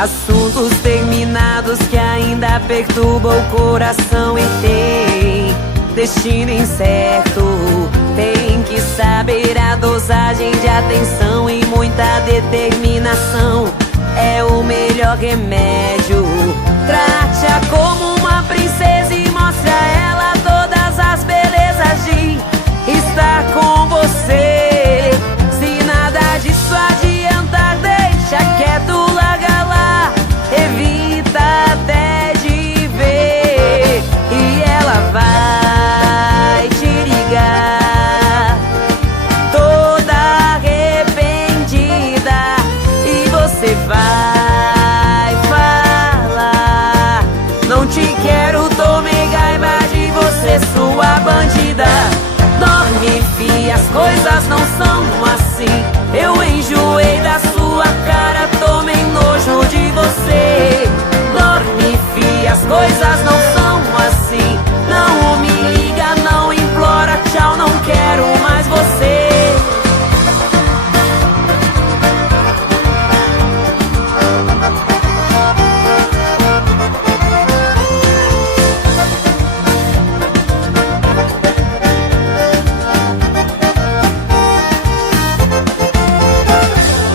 Assuntos terminados que ainda perturbam o coração e tem destino incerto. Tem que saber a dosagem de atenção e muita determinação. É o melhor remédio. Trate-a como uma princesa e mostre a ela todas as belezas de estar com você. Se nada disso adiantar, deixa quieto, larga lá, evita até de ver. E ela vai te ligar toda arrependida e você vai falar: não te quero, tomei raiva de você, sua bandida. Dorme, fia, as coisas não são assim. Eu enjoei da sua cara, tomei nojo de você. Dorme, fia, as coisas não são assim. Não me liga, não implora, tchau, não quero mais você.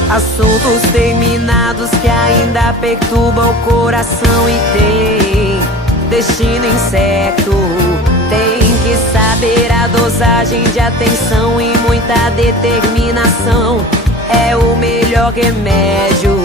Assuntos terminados que ainda perturbam o coração e tem destino incerto. Tem que saber a dosagem de atenção e muita determinação. É o melhor remédio.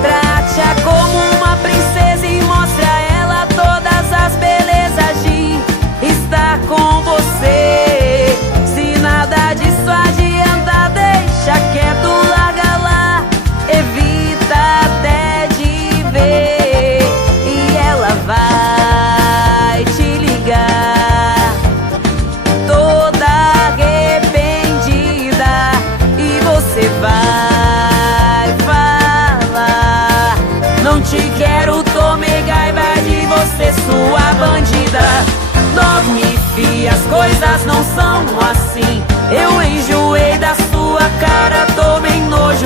Trate-a como uma princesa e mostre a ela todas as belezas de estar com você. Se nada disso adianta, deixa quieto, larga lá, evita até de ver. E ela vai te ligar toda arrependida e você vai falar: não te quero, tomei raiva de você, sua bandida. Dorme, fia, as coisas não são assim. Eu enjoei da sua cara, tomei nojo